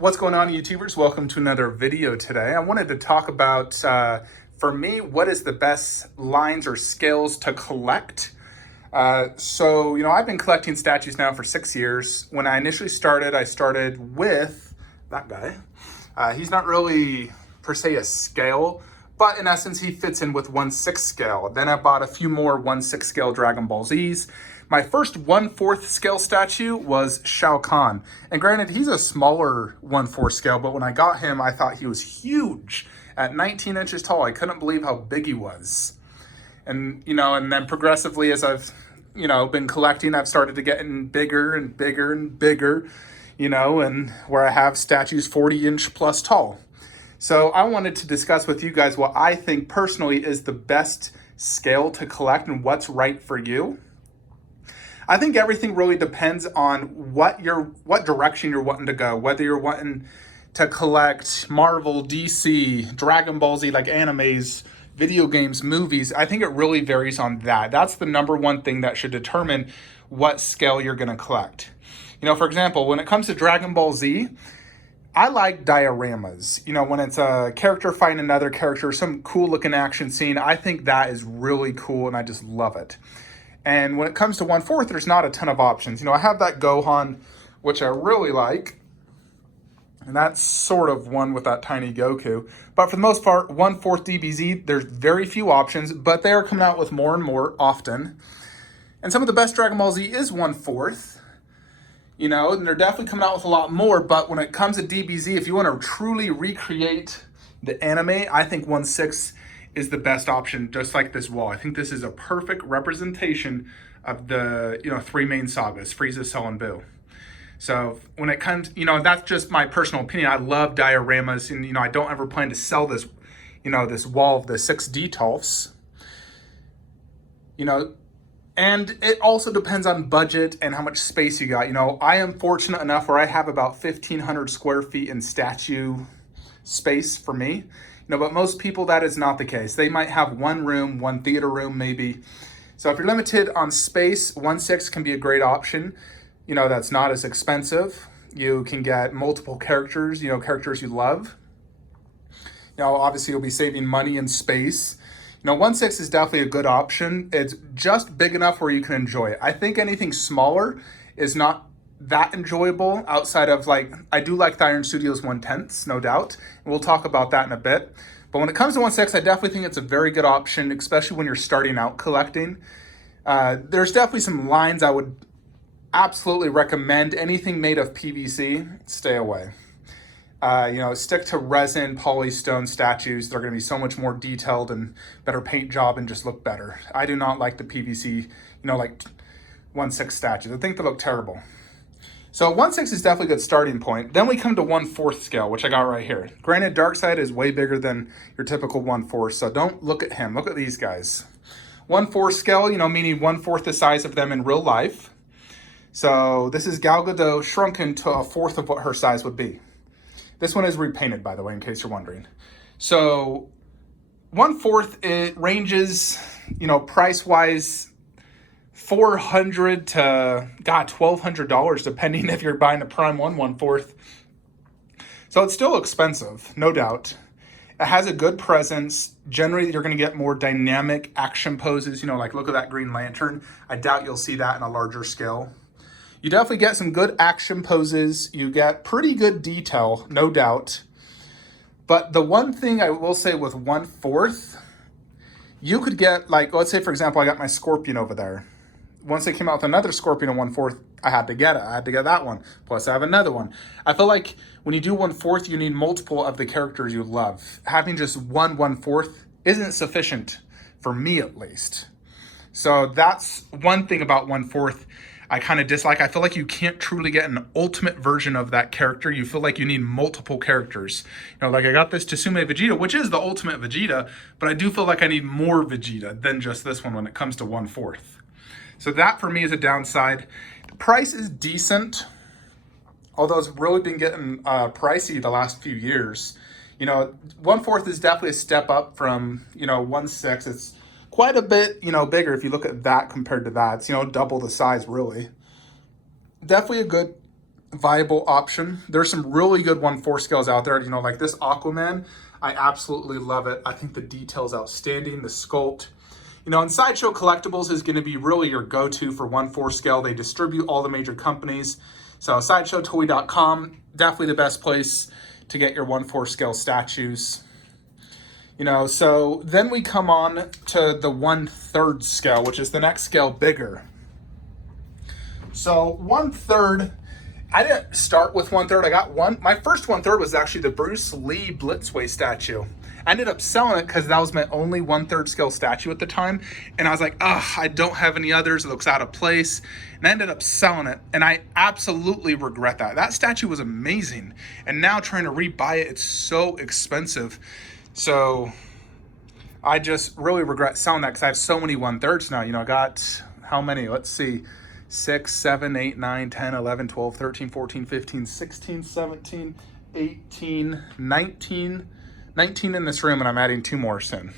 What's going on, YouTubers? Welcome to another video today. I wanted to talk about, for me, what is the best lines or scales to collect. I've been collecting statues now for 6 years. When I initially started, I started with that guy. He's not really, per se, a scale, but in essence, he fits in with 1/6 scale. Then I bought a few more 1/6 scale Dragon Ball Zs. My first 1/4 scale statue was Shao Kahn. And granted, he's a smaller 1/4 scale, but when I got him, I thought he was huge. At 19 inches tall, I couldn't believe how big he was. And then progressively as I've, been collecting, I've started to get in bigger and bigger and bigger, and where I have statues 40-inch plus tall. So I wanted to discuss with you guys what I think personally is the best scale to collect and what's right for you. I think everything really depends on what direction you're wanting to go, whether you're wanting to collect Marvel, DC, Dragon Ball Z, like animes, video games, movies. I think it really varies on that. That's the number one thing that should determine what scale you're going to collect. For example, when it comes to Dragon Ball Z, I like dioramas. When it's a character fighting another character, some cool looking action scene, I think that is really cool and I just love it. And when it comes to 1/4, there's not a ton of options. I have that Gohan, which I really like. And that's sort of one with that tiny Goku. But for the most part, 1/4 DBZ, there's very few options, but they are coming out with more and more often. And some of the best Dragon Ball Z is 1/4. And they're definitely coming out with a lot more. But when it comes to DBZ, if you want to truly recreate the anime, I think 1/6 is the best option, just like this wall. I think this is a perfect representation of the, three main sagas, Frieza, Cell, and Buu. So when it comes, that's just my personal opinion. I love dioramas, and, I don't ever plan to sell this, this wall of the 6D Tolfs. And it also depends on budget and how much space you got. I am fortunate enough where I have about 1,500 square feet in statue space for me. But most people, that is not the case. They might have one room, one theater room maybe. So if you're limited on space, 1/6 can be a great option. That's not as expensive. You can get multiple characters, characters you love. Obviously you'll be saving money and space. 1/6 is definitely a good option. It's just big enough where you can enjoy it. I think anything smaller is not that enjoyable outside of, I do like the Iron Studios 1/10, no doubt. And we'll talk about that in a bit. But when it comes to 1/6, I definitely think it's a very good option, especially when you're starting out collecting. There's definitely some lines I would absolutely recommend. Anything made of PVC, stay away. Stick to resin, polystone statues. They're going to be so much more detailed and better paint job and just look better. I do not like the PVC, like 1/6 statues. I think they look terrible. So 1/6 is definitely a good starting point. Then we come to 1/4 scale, which I got right here. Granted, Darkseid is way bigger than your typical 1/4, so don't look at him. Look at these guys. 1/4 scale, meaning 1/4 the size of them in real life. So this is Gal Gadot shrunken to a fourth of what her size would be. This one is repainted, by the way, in case you're wondering. So 1/4, it ranges, price-wise, $400 to, $1,200, depending if you're buying a Prime 1/4. So it's still expensive, no doubt. It has a good presence. Generally, you're going to get more dynamic action poses, like look at that Green Lantern. I doubt you'll see that in a larger scale. You definitely get some good action poses. You get pretty good detail, no doubt. But the one thing I will say with 1/4, you could get, let's say, for example, I got my Scorpion over there. Once they came out with another Scorpion in 1/4, I had to get it. I had to get that one. Plus, I have another one. I feel like when you do 1/4, you need multiple of the characters you love. Having just one 1/4 isn't sufficient, for me at least. So that's one thing about 1/4 I kind of dislike. I feel like you can't truly get an ultimate version of that character. You feel like you need multiple characters. I got this Tsume Vegeta, which is the ultimate Vegeta, but I do feel like I need more Vegeta than just this one when it comes to 1/4. So that for me is a downside. The price is decent, although it's really been getting pricey the last few years. 1/4 is definitely a step up from, 1/6. It's quite a bit, bigger if you look at that compared to that. It's, double the size, really. Definitely a good viable option. There's some really good 1/4 scales out there. You know, like this Aquaman, I absolutely love it. I think the detail's outstanding, the sculpt. You know, and Sideshow Collectibles is going to be really your go-to for 1/4 scale. They distribute all the major companies. So SideshowToy.com, definitely the best place to get your 1/4 scale statues. You know, so then we come on to the 1/3 scale, which is the next scale bigger. So 1/3, I didn't start with 1/3. I got one. My first 1/3 was actually the Bruce Lee Blitzway statue. I ended up selling it because that was my only 1/3 scale statue at the time. And I was like, I don't have any others. It looks out of place. And I ended up selling it. And I absolutely regret that. That statue was amazing. And now trying to rebuy it, it's so expensive. So I just really regret selling that because I have so many 1/3s now. You know, I got how many? Let's see. 6, 7, 8, 9, 10, 11, 12, 13, 14, 15, 16, 17, 18, 19 in this room, and I'm adding 2 more soon.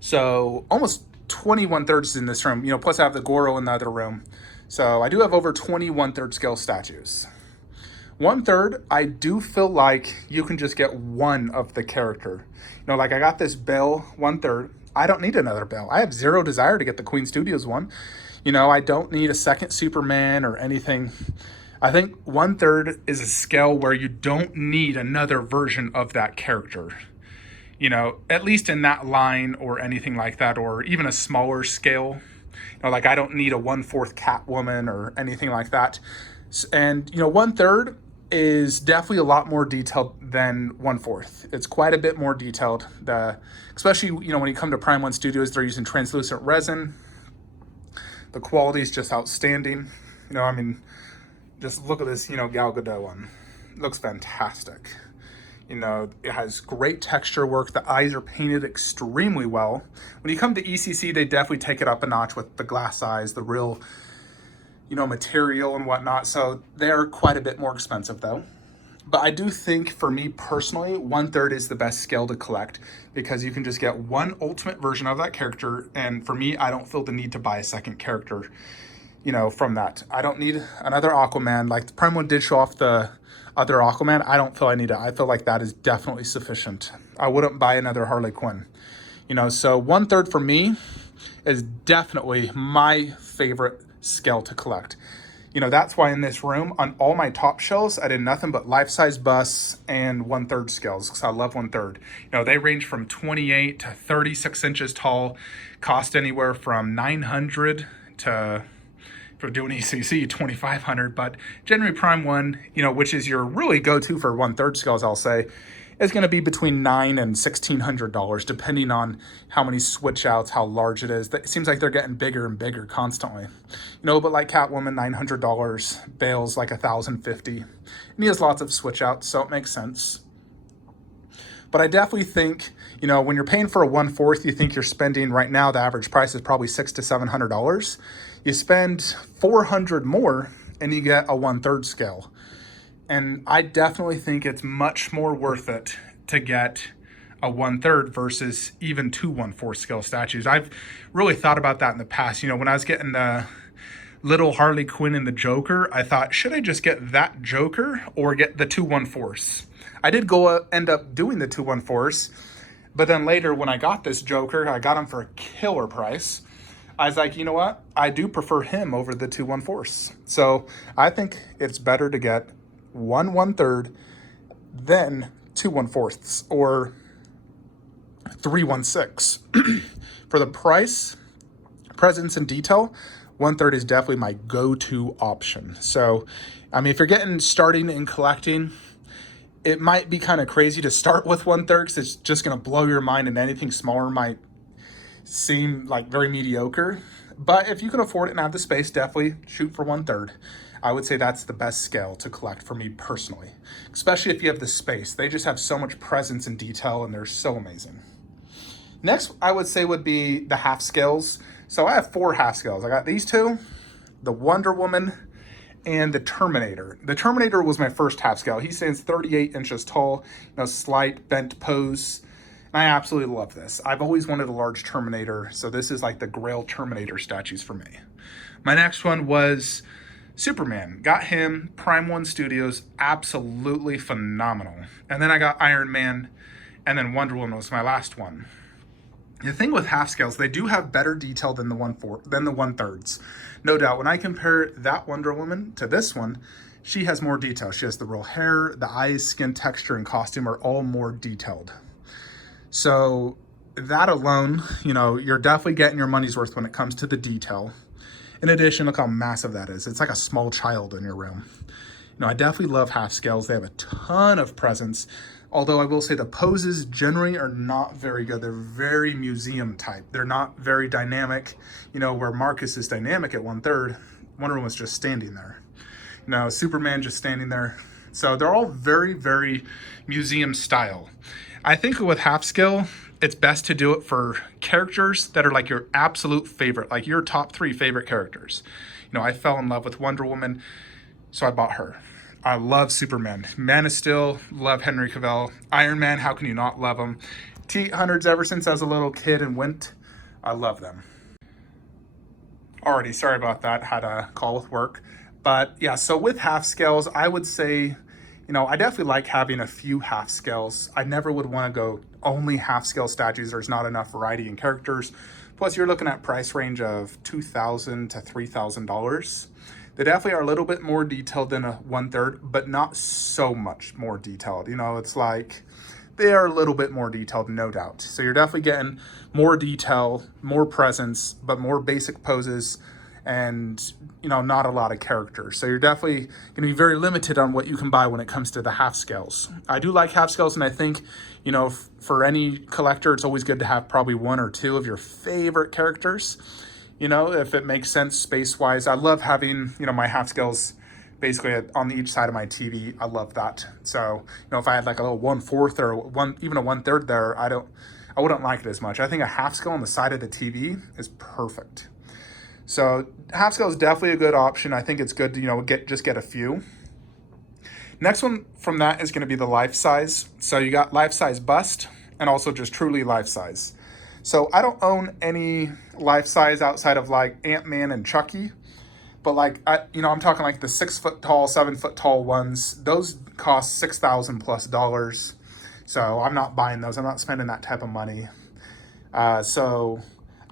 So almost 20 1/3s in this room, you know, plus I have the Goro in the other room. So I do have over 20 1/3 scale statues. 1/3, I do feel like you can just get one of the character. You know, like I got this Bale 1/3. I don't need another Bale. I have zero desire to get the Queen Studios one. You know, I don't need a second Superman or anything. I think 1/3 is a scale where you don't need another version of that character. You know, at least in that line or anything like that, or even a smaller scale. You know, like I don't need a 1/4 Catwoman or anything like that. And, you know, 1/3 is definitely a lot more detailed than 1/4. It's quite a bit more detailed. Especially, you know, when you come to Prime One Studios, they're using translucent resin. The quality is just outstanding. You know, I mean, just look at this, you know, Gal Gadot one. It looks fantastic. You know, it has great texture work. The eyes are painted extremely well. When you come to ECC, they definitely take it up a notch with the glass eyes, the real, you know, material and whatnot. So they're quite a bit more expensive though. But I do think for me personally, 1/3 is the best scale to collect because you can just get one ultimate version of that character. And for me, I don't feel the need to buy a second character, you know, from that. I don't need another Aquaman. Like the Prime One did show off the other Aquaman. I don't feel I need it. I feel like that is definitely sufficient. I wouldn't buy another Harley Quinn, you know, so 1/3 for me is definitely my favorite scale to collect. You know, that's why in this room, on all my top shelves, I did nothing but life-size busts and 1/3 scales because I love 1/3. You know, they range from 28 to 36 inches tall, cost anywhere from $900 to, for doing ECC, $2,500. But generally Prime One, you know, which is your really go-to for 1/3 scales, I'll say, is going to be between $900 and $1,600, depending on how many switch outs, how large it is. It seems like they're getting bigger and bigger constantly. You know, but like Catwoman, $900, Bale's like $1,050. And he has lots of switch outs, so it makes sense. But I definitely think, you know, when you're paying for a 1/4, you think you're spending, right now, the average price is probably $600 to $700. You spend $400 more and you get a 1/3 scale. And I definitely think it's much more worth it to get a 1/3 versus even 2 1/4 scale statues. I've really thought about that in the past. You know, when I was getting the little Harley Quinn and the Joker, I thought, should I just get that Joker or get the 2 1/4s? I did end up doing the 2 1/4s, but then later when I got this Joker, I got him for a killer price. I was like, you know what? I do prefer him over the 2 1/4s. So I think it's better to get 1 1/3 than 2 1/4s or 3 1/6. For the price, presence, and detail, 1/3 is definitely my go-to option. So, I mean, if you're getting starting in collecting, it might be kind of crazy to start with 1/3 because it's just going to blow your mind, and anything smaller might seem like very mediocre. But if you can afford it and have the space, definitely shoot for 1/3. I would say that's the best scale to collect for me personally, especially if you have the space. They just have so much presence and detail, and they're so amazing. Next, I would say would be the half scales. So I have 4 half scales. I got these 2, the Wonder Woman, and the Terminator. The Terminator was my first half scale. He stands 38 inches tall, you know, slight bent pose. And I absolutely love this. I've always wanted a large Terminator, so this is like the Grail Terminator statues for me. My next one was Superman, got him, Prime One Studios, absolutely phenomenal. And then I got Iron Man, and then Wonder Woman was my last one. The thing with half scales, they do have better detail than the 1/3s. No doubt. When I compare that Wonder Woman to this one, she has more detail. She has the real hair, the eyes, skin texture, and costume are all more detailed. So that alone, you're definitely getting your money's worth when it comes to the detail. In addition, look how massive that is. It's like a small child in your room. I definitely love half scales. They have a ton of presence. Although I will say the poses generally are not very good. They're very museum type. They're not very dynamic. Where Marcus is dynamic at 1/3, Wonder Woman's just standing there. Superman just standing there. So they're all very, very museum style. I think with half scale, it's best to do it for characters that are like your absolute favorite, like your top 3 favorite characters. I fell in love with Wonder Woman, so I bought her. I love Superman. Man of Steel, love Henry Cavill. Iron Man, how can you not love him? T-800s ever since I was a little kid and went, I love them. Alrighty, sorry about that. Had a call with work. But yeah, so with half scales, I would say, I definitely like having a few half scales. I never would want to go only half scale statues. There's not enough variety in characters. Plus, you're looking at price range of $2,000 to $3,000. They definitely are a little bit more detailed than a 1/3, but not so much more detailed. It's like they are a little bit more detailed, no doubt. So you're definitely getting more detail, more presence, but more basic poses and, not a lot of characters. So you're definitely going to be very limited on what you can buy when it comes to the half scales. I do like half scales, and I think, for any collector, it's always good to have probably 1 or 2 of your favorite characters. If it makes sense space-wise. I love having, my half scales basically on each side of my TV. I love that. So, if I had like a little 1/4 or even a 1/3 there, I wouldn't like it as much. I think a half scale on the side of the TV is perfect. So half scale is definitely a good option. I think it's good to, get a few. Next one from that is going to be the life size. So you got life size bust and also just truly life size. So I don't own any life size outside of like Ant-Man and Chucky, but I'm talking like the 6 foot tall, 7 foot tall ones. Those cost $6,000+. So I'm not buying those. I'm not spending that type of money. So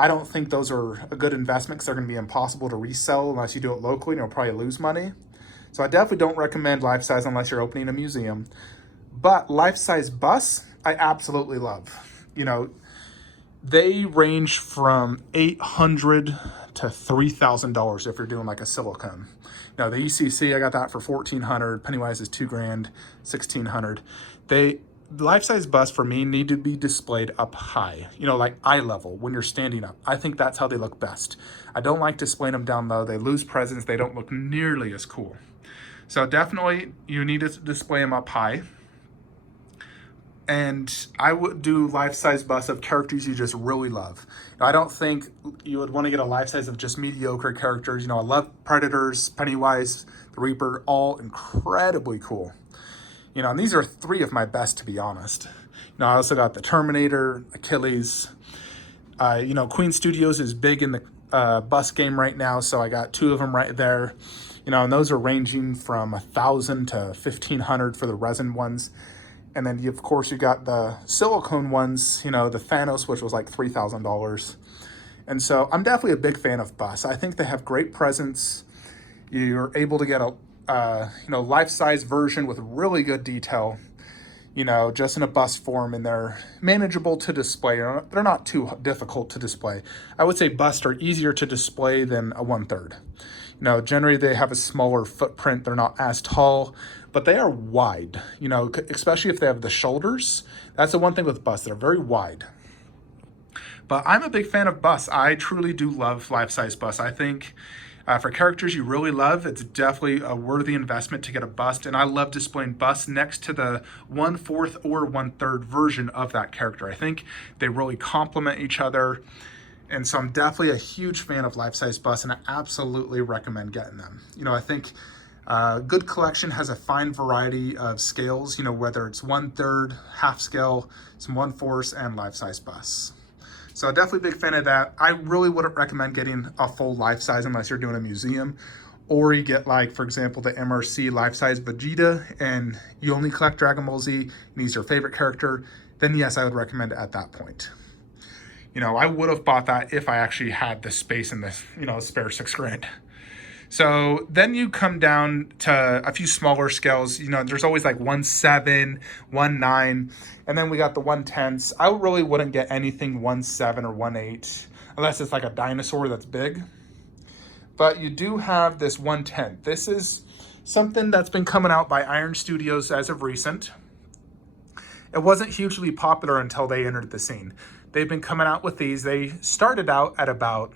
I don't think those are a good investment because they're going to be impossible to resell unless you do it locally, and you'll probably lose money. So I definitely don't recommend life size unless you're opening a museum. But life size busts, I absolutely love. They range from $800 to $3,000 if you're doing like a silicone. The ECC, I got that for $1,400. Pennywise is $2,000, $1,600. Life-size busts for me need to be displayed up high, like eye level when you're standing up. I think that's how they look best. I don't like displaying them down low. They lose presence. They don't look nearly as cool. So definitely you need to display them up high. And I would do life-size busts of characters you just really love. I don't think you would want to get a life-size of just mediocre characters. I love Predators, Pennywise, the Reaper, all incredibly cool. And these are 3 of my best, to be honest. I also got the Terminator, Achilles. Queen Studios is big in the bus game right now, so I got 2 of them right there. And those are ranging from $1,000 to $1,500 for the resin ones. And then, of course, you got the silicone ones, the Thanos, which was like $3,000. And so I'm definitely a big fan of busts. I think they have great presence. You're able to get a life-size version with really good detail, just in a bust form, and they're manageable to display. They're not too difficult to display. I would say busts are easier to display than a 1/3. Generally they have a smaller footprint. They're not as tall, but they are wide, especially if they have the shoulders. That's the one thing with busts. They're very wide. But I'm a big fan of busts. I truly do love life-size busts. I think for characters you really love, it's definitely a worthy investment to get a bust. And I love displaying busts next to the 1/4 or 1/3 version of that character. I think they really complement each other. And so I'm definitely a huge fan of life-size busts, and I absolutely recommend getting them. I think good collection has a fine variety of scales, whether it's 1/3, half scale, some 1/4, and life-size busts. So definitely a big fan of that. I really wouldn't recommend getting a full life size unless you're doing a museum or you get like, for example, the MRC life-size Vegeta and you only collect Dragon Ball Z and he's your favorite character, then yes, I would recommend it at that point. You know, I would have bought that if I actually had the space in the, you know, spare $6,000. So then you come down to a few smaller scales. You know, there's always like 1/7, 1/9, and then we got the 1/10s. I really wouldn't get anything 1/7 or 1/8 unless it's like a dinosaur that's big. But you do have this 1/10. This is something that's been coming out by Iron Studios as of recent. It wasn't hugely popular until they entered the scene. They've been coming out with these. They started out at about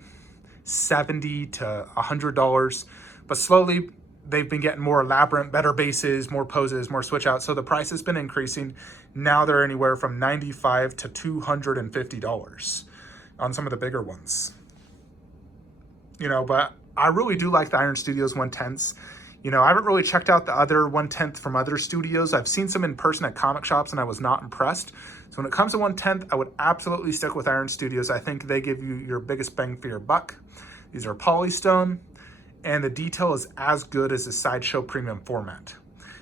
$70 to $100, but slowly they've been getting more elaborate, better bases, more poses, more switch outs. So the price has been increasing. Now they're anywhere from $95 to $250 on some of the bigger ones. You know, but I really do like the Iron Studios 1/10s. You know, I haven't really checked out the other 1/10 from other studios. I've seen some in person at comic shops and I was not impressed. So when it comes to 1/10, I would absolutely stick with Iron Studios. I think they give you your biggest bang for your buck. These are polystone and the detail is as good as the Sideshow premium format.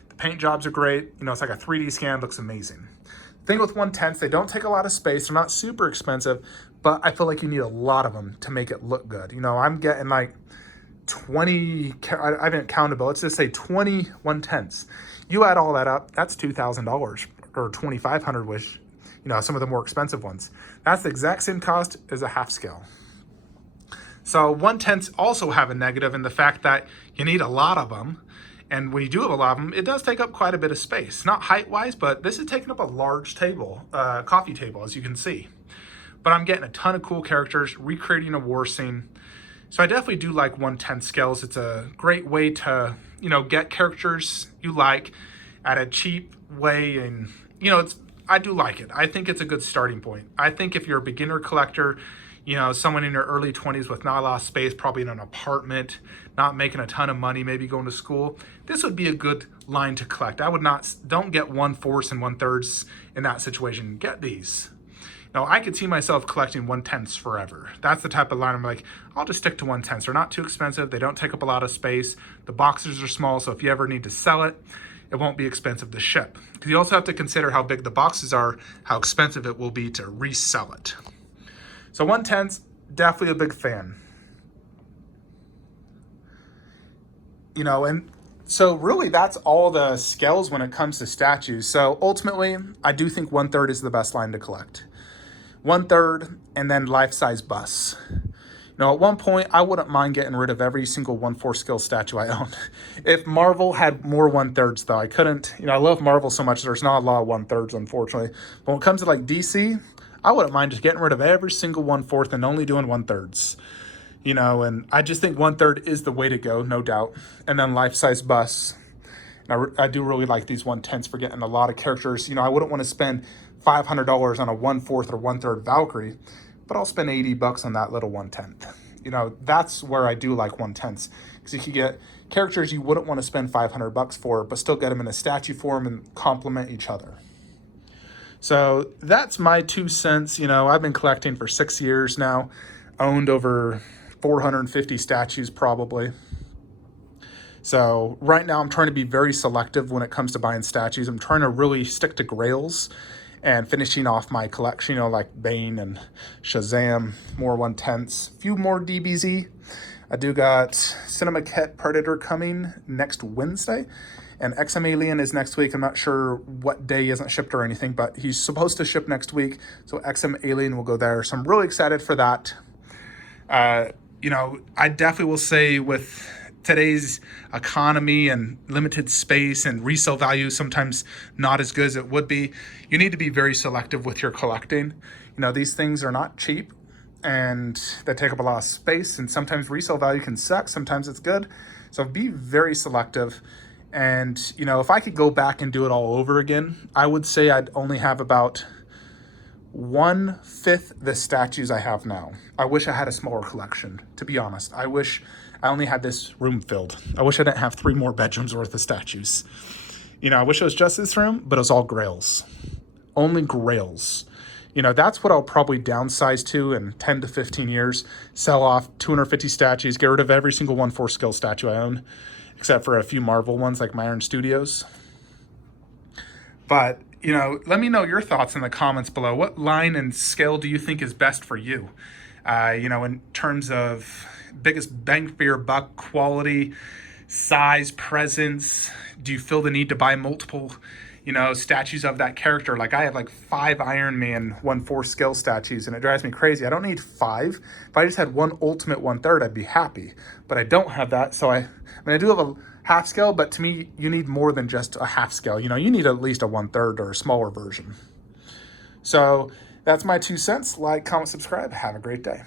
The paint jobs are great. You know, it's like a 3D scan, looks amazing. The thing with 1/10s, they don't take a lot of space. They're not super expensive, but I feel like you need a lot of them to make it look good. You know, I'm getting like 20, I haven't counted, but let's just say 20 1/10s. You add all that up, that's $2,000 or $2,500, which, you know, some of the more expensive ones. That's the exact same cost as a half scale. So 1/10s also have a negative in the fact that you need a lot of them. And when you do have a lot of them, it does take up quite a bit of space. Not height-wise, but this is taking up a large table, coffee table, as you can see. But I'm getting a ton of cool characters, recreating a war scene. So I definitely do like 1/10 scales. It's a great way to, you know, get characters you like at a cheap way. And, you know, I do like it. I think it's a good starting point. I think if you're a beginner collector, you know, someone in your early 20s with not a lot of space, probably in an apartment, not making a ton of money, maybe going to school, this would be a good line to collect. I would not, don't get 1/4 and 1/3 in that situation. Get these. Now, I could see myself collecting 1/10s forever. That's the type of line I'm like, I'll just stick to 1/10s. They're not too expensive. They don't take up a lot of space. The boxes are small, so if you ever need to sell it, it won't be expensive to ship. Because you also have to consider how big the boxes are, how expensive it will be to resell it. So 1/10s, definitely a big fan. You know, and so really that's all the scales when it comes to statues. So ultimately, I do think 1/3 is the best line to collect. 1/3 and then life-size busts. You know, at one point, I wouldn't mind getting rid of every single 1/4 scale statue I own. If Marvel had more 1/3s though, I couldn't, you know, I love Marvel so much, there's not a lot of 1/3s, unfortunately. But when it comes to like DC, I wouldn't mind just getting rid of every single 1/4 and only doing 1/3s. You know, and I just think 1/3 is the way to go, no doubt. And then life-size busts. And I do really like these 1/10s for getting a lot of characters. You know, I wouldn't want to spend $500 on a 1/4 or 1/3 Valkyrie, but I'll spend $80 on that little 1/10. You know, that's where I do like 1/10s, because you can get characters you wouldn't want to spend $500 for, but still get them in a statue form and complement each other. So that's my 2 cents. You know, I've been collecting for 6 years now, owned over 450 statues probably. So right now I'm trying to be very selective when it comes to buying statues. I'm trying to really stick to grails and finishing off my collection, you know, like Bane and Shazam, more 1/10s, a few more DBZ. I do got Cinema Cat Predator coming next Wednesday, and XM Alien is next week. I'm not sure what day he hasn't shipped or anything, but he's supposed to ship next week, so XM Alien will go there. So I'm really excited for that. You know, I definitely will say with today's economy and limited space and resale value sometimes not as good as it would be, you need to be very selective with your collecting. You know, these things are not cheap and they take up a lot of space, and sometimes resale value can suck, sometimes it's good. So be very selective. And, you know, if I could go back and do it all over again, I would say I'd only have about 1/5 the statues I have now. I wish I had a smaller collection, to be honest. I wish I only had this room filled. I wish I didn't have 3 more bedrooms worth of statues. You know, I wish it was just this room, but it was all grails. Only grails. You know, that's what I'll probably downsize to in 10 to 15 years. Sell off 250 statues, get rid of every single 1/4 scale statue I own, except for a few Marvel ones like my Iron Studios. But, you know, let me know your thoughts in the comments below. What line and scale do you think is best for you? You know, in terms of biggest bang for your buck, quality, size, presence. Do you feel the need to buy multiple, you know, statues of that character? Like I have like 5 Iron Man 1/4 scale statues, and it drives me crazy. I don't need 5. If I just had one Ultimate 1/3, I'd be happy. But I don't have that, so I mean, I do have a half scale, but to me, you need more than just a half scale. You know, you need at least a 1/3 or a smaller version. So that's my 2 cents. Like, comment, subscribe. Have a great day.